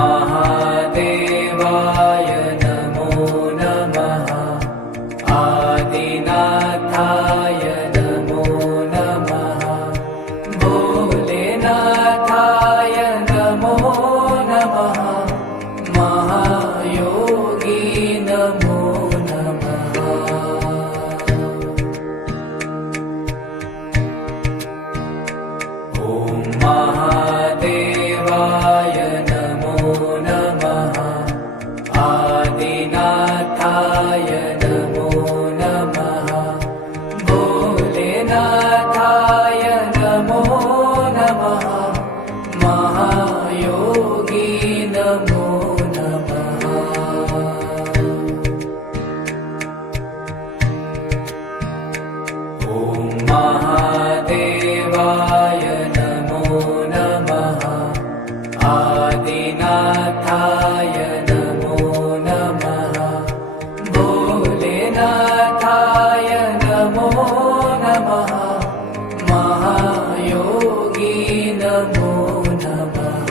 महादेवाय नमो नमः। आदिनाथाय नमो नमः। भोलेनाथाय नमो नमः। महायोगी नमो नमः। ॐ महादेवाय नमो नमः। आदिनाथाय नमो नमः। भोलेनाथाय नमो नमः। महायोगी नमो नमः। ॐ महादेवाय नमो नमः। आदिनाथाय नमो नमः। भोलेनाथाय नमो नमः। महायोगी नमो नमः।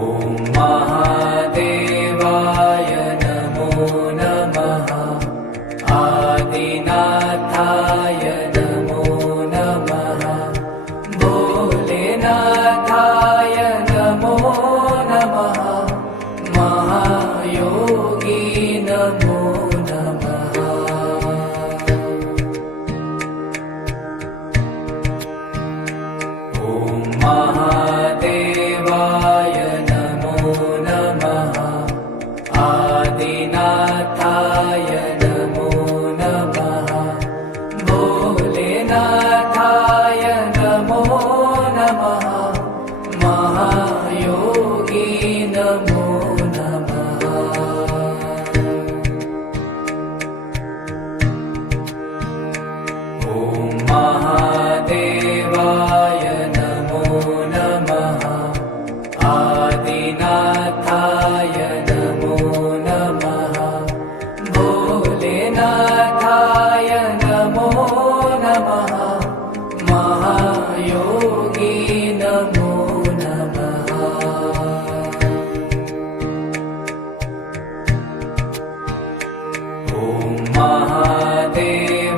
ॐ महादेवाय नमो नमः। आदिनाथाय नमो नमः। भोलेनाथाय नमो नमः। महायोगी नमो नमः। ॐ महादेवाय नमो नमः। आदिनाथाय नमो नमः। भोलेनाथाय नमो नमः। महायोगी नमो नमः। ॐ महादेवाय नमो नमः। आदिनाथाय नमो नमः। भोलेनाथाय नमो नमः। महायोगी नमो नमः। ॐ महादेवाय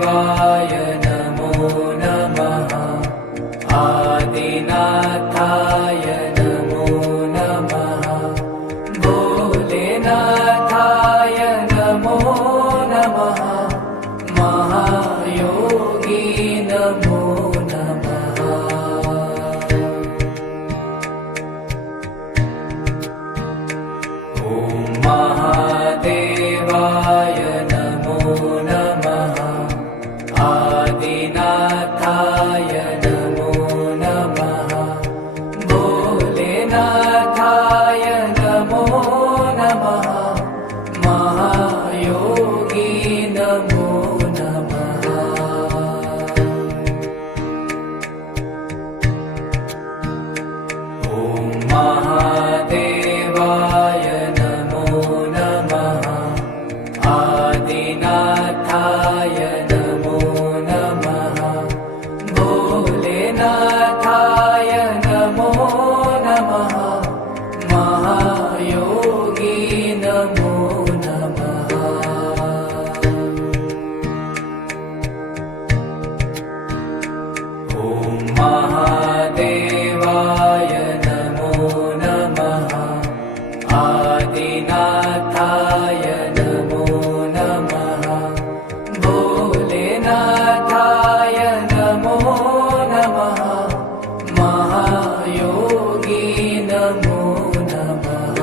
नमो नमः। आदिनाथाय नमो नमः। भोलेनाथाय नमो नमः। महायोगी नमो नमः। ॐ महादेवाय नमो नमः। आदिनाथाय नमो नमः। भोलेनाथाय नमो नमः। महायोगी नमो नमः। ॐ महादेवाय नमो नमः। आदिनाथाय नमो नमः। भोलेनाथाय नमो नमः। महायोगी नमो नमः। ॐ महादेवाय नमो नमः। आदिनाथाय नमो नमः। भोलेनाथाय नमो नमः। महायोगी नमो नमः।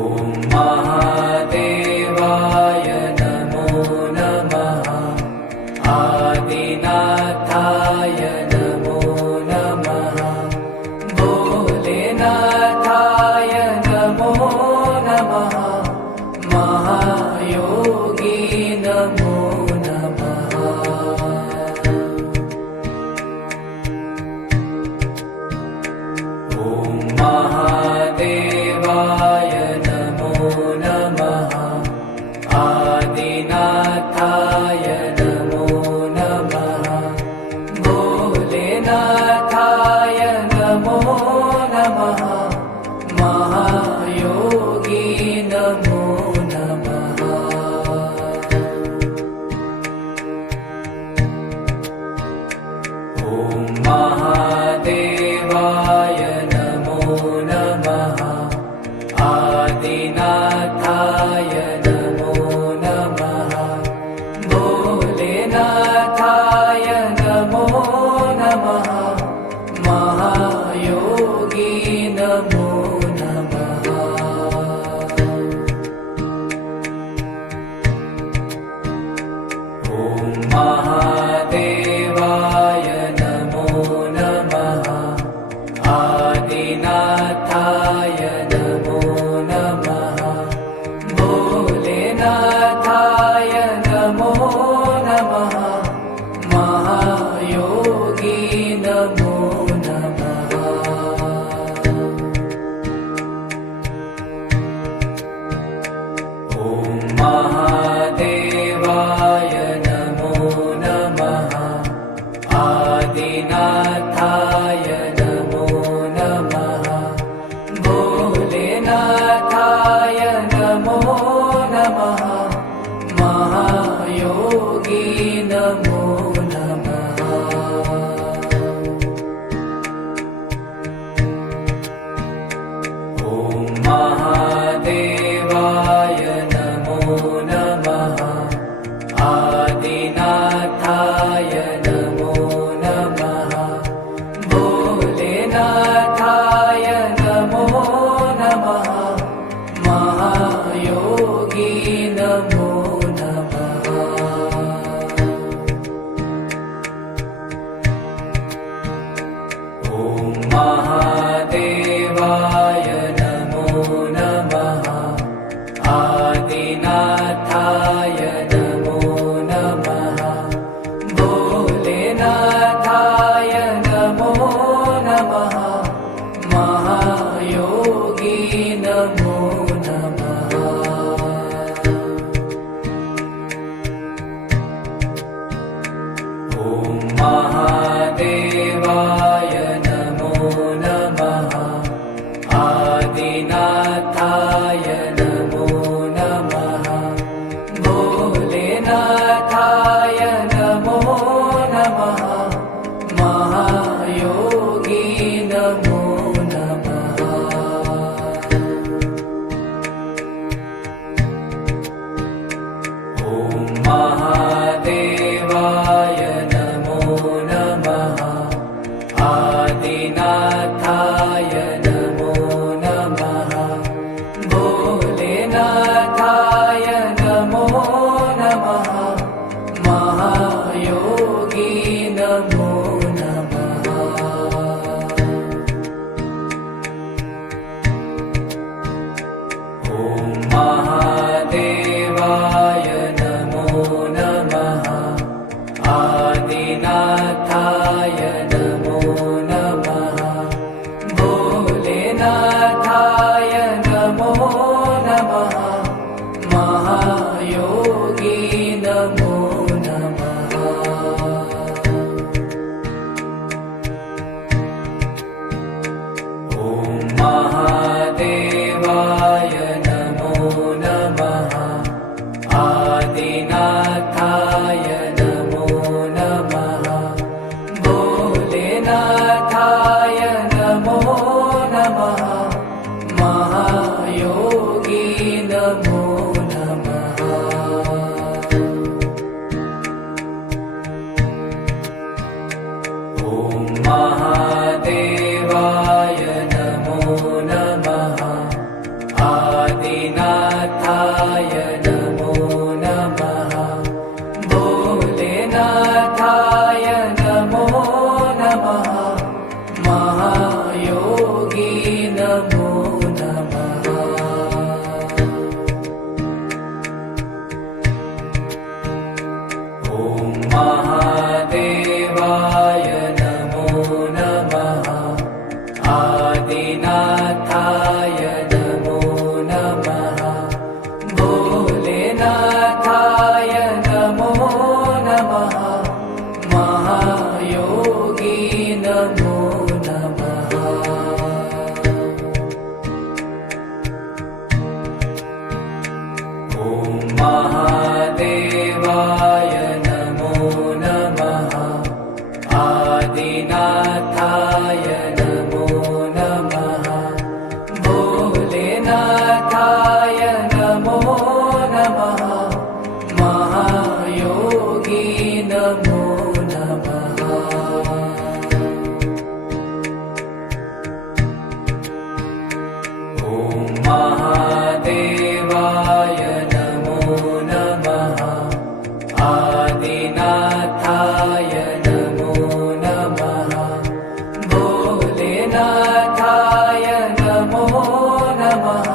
ॐ महादेवाय नमो नमः। आदिनाथाय नमो नमः। भोलेनाथाय नमो नमः। महायोगी नमो नमः। ॐ महादेवाय नमो नमः। नमः आदिनाथाय नमो नमः भोलेनाथाय नमो नमः महायोगी नमो नमः ॐ महादेवाय नमो नमः आदिनाथाय नमो नमः भोलेनाथाय नमो नमः महायोगी नमो नमः ॐ महादेवाय नमो नमः आदिनाथाय नमो नमः भोलेनाथाय नमो नमः महायोगी नमो नमः ॐ महादेवाय नमो नमः आदिनाथाय नमो नमः भोलेनाथाय नमो नमः महायोगी नमो नमः ॐ महादेवाय नमो नमः आदिनाथाय नमो नमः भोलेनाथाय नमो नमः महायोगी नमो नमः ॐ महादेवाय नमो नमः आदिनाथाय नमो नमः भोलेनाथाय नमो नमः महायोगी नमो नमः ॐ महादेवाय नमो नमः आदिनाथाय नमो नमः भोलेनाथाय नमो नमः महायोगी नमो नमः ॐ महादेवाय नमो नमः आदिनाथाय नमो नमः भोलेनाथाय नमो नमः महायोगी नमो नमः ॐ महादेवाय नमो नमः आदिनाथाय नमो नमः भोलेनाथाय नमो नमः महायोगी नमो नमः ॐ महादेवाय नमो नमः आदिनाथाय नमो नमः भोलेनाथाय नमो नमः महायोगी नमो नमः ॐ महादेवाय नमो नमः आदिनाथाय नमो नमः भोलेनाथाय नमो नमः महायोगी नमो नमः ॐ महादेवाय नमो नमः आदिनाथाय नमो नमः महादेवाय नमो नमः आदिनाथाय नमो नमः भोलेनाथाय नमो नमः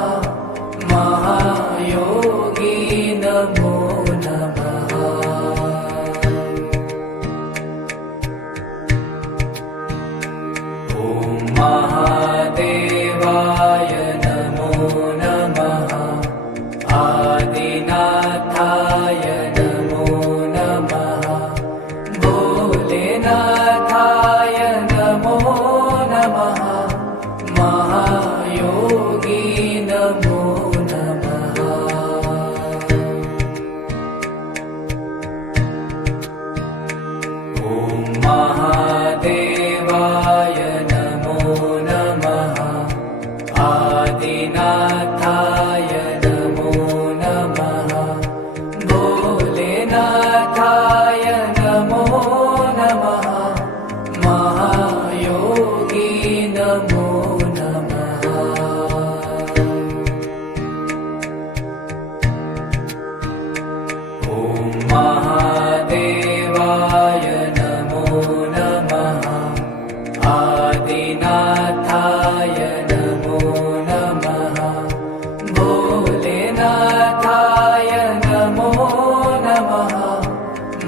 महायोगी नमो नमः महादेवाय नमो नमः आदिनाथाय नमो नमः भोलेनाथाय नमो नमः महायोगी नमो नमः महादेवाय नमो नमः आदिनाथाय नमो नमः भोलेनाथाय नमो नमः महायोगी नमो नमः महादेवाय नमो नमः आदिनाथाय नमो नमः भोलेनाथाय नमो नमः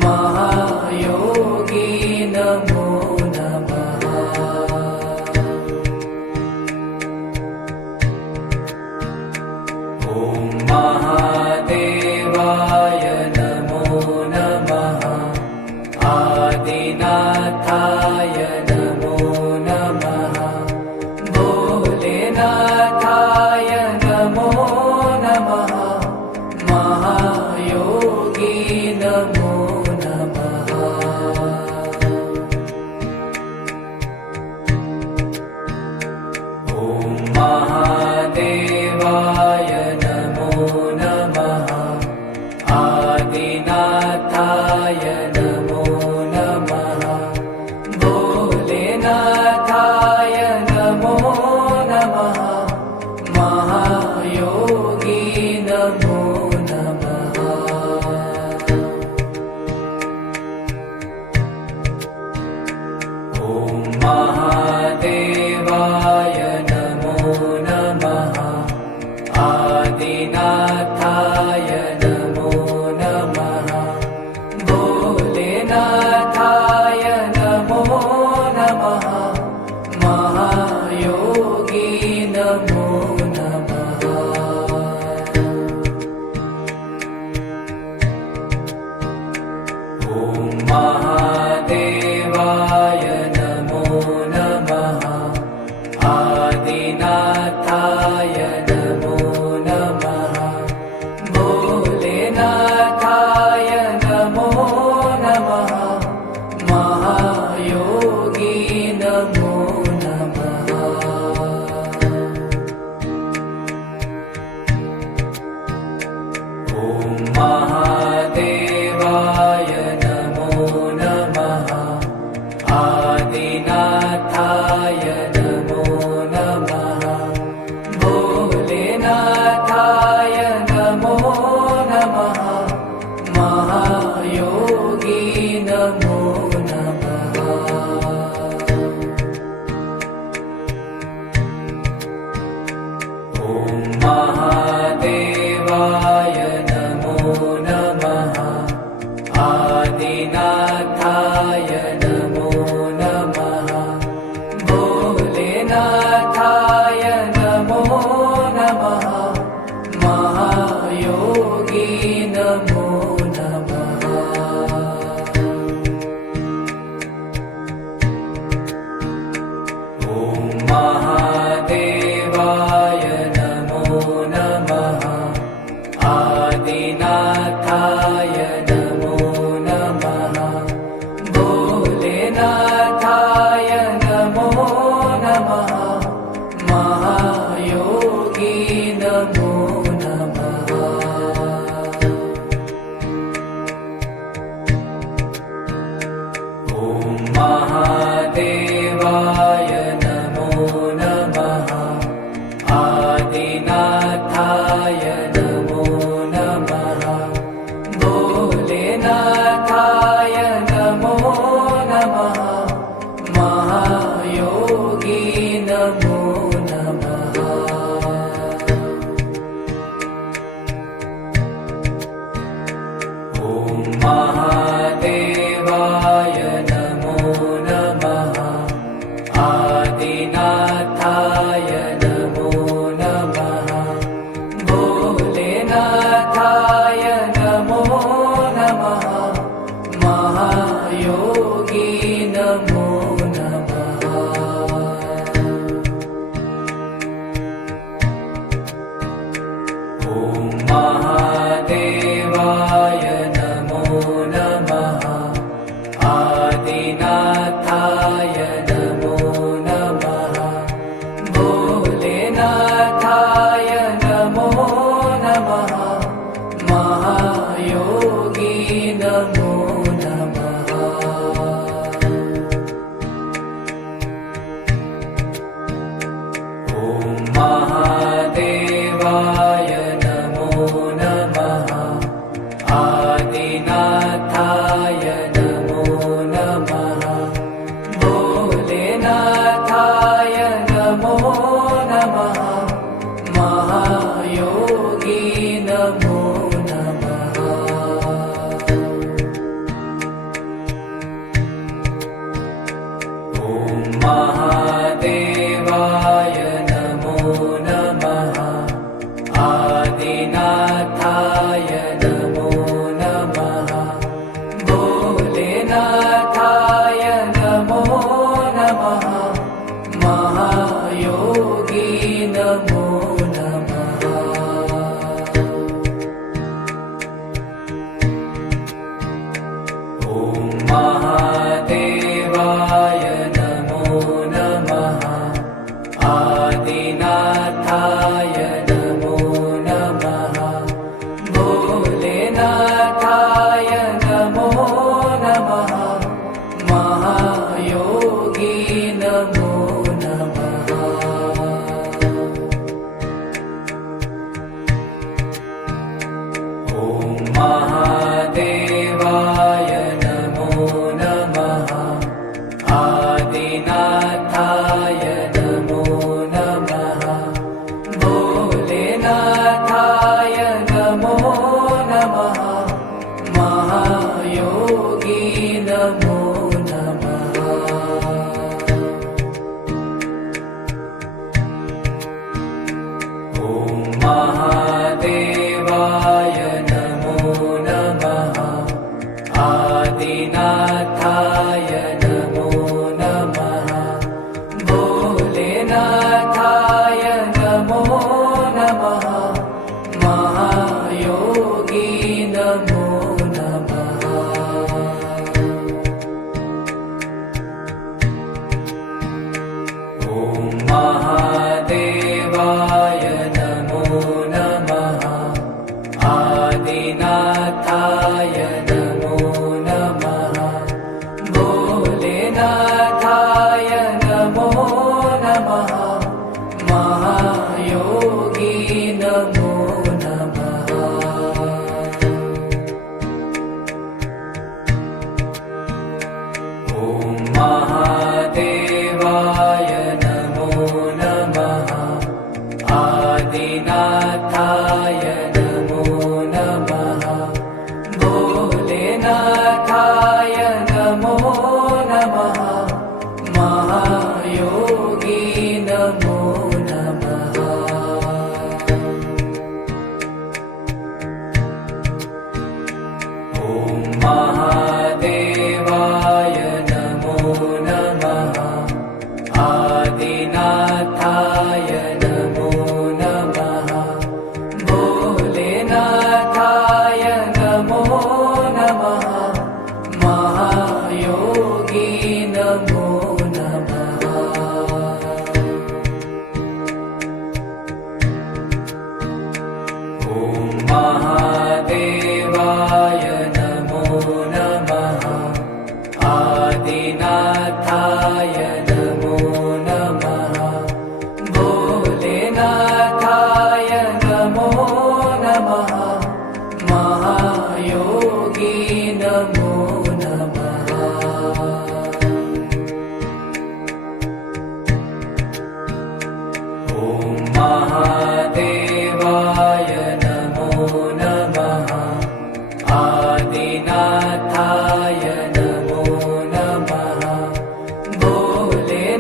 महायोगी नमो नमः महादेवाय नमो नमः आदिनाथाय नमो नमः भोलेनाथाय नमो नमः महायोगी नमो नमः महादेवाय नमो नमः आदिनाथाय नमो नमः भोलेनाथाय नमो नमः महायोगी नमो नमः महादेवाय नमो नमः आदिनाथाय नमो नमः भोलेनाथाय नमो नमः महायोगी नमो नमः महादेवाय नमो नमः आदिनाथाय नमो नमः भोलेनाथाय नमो नमः महायोगी नमो नमः महादेवाय नमो नमः आदिनाथाय नमो नमः भोलेनाथाय नमो नमः महायोगी नमो नमः महादेवाय नमो नमः आदिनाथाय नमो नमः भोलेनाथाय नमो नमः महायोगी नमो नमः महादेवाय नमो नमः आदिनाथाय आदिनाथाय नमो नमः भोलेनाथाय नमो नमः महायोगी नमो नमः ॐ महादेवाय नमो नमः आदिनाथाय नमो नमः भोलेनाथाय नमो नमः महायोगी नमो नमः ॐ महादेवाय नमो नमः आदिनाथाय नमो नमः भोलेनाथाय नमो नमः महायोगी नमो नमः ॐ महादेवाय नमो नमः आदिनाथाय नमो नमः भोलेनाथाय नमो नमः महायोगी नमो नमः ॐ महादेवाय नमो नमः आदिनाथाय नमो नमः भोलेनाथाय नमो नमः महायोगी नमो नमः ॐ महादेवाय नमो नमः आदिनाथाय नमो नमः भोलेनाथाय नमो नमः महायोगी नमो नमः ॐ महादेवाय नमो नमः आदिनाथाय नमो नमः भोलेनाथाय नमो नमः महायोगी नमो नमः ॐ महादेवाय नमो नमः आदिनाथाय नमो नमः भोलेनाथाय नमो नमः महायोगी नमो नमः ॐ महादेवाय नमो नमः आदिनाथाय नमो नमः भोलेनाथाय नमो नमः महायोगी नमो नमः ॐ महादेवाय नमो नमः आदिनाथाय नमो नमः भोलेनाथाय नमो नमः महायोगी नमो नमः ॐ महादेवाय नमो नमः आदिनाथाय नमो नमः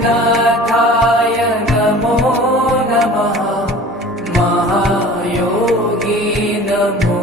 नाथाय नमो नमः महायोगी नमो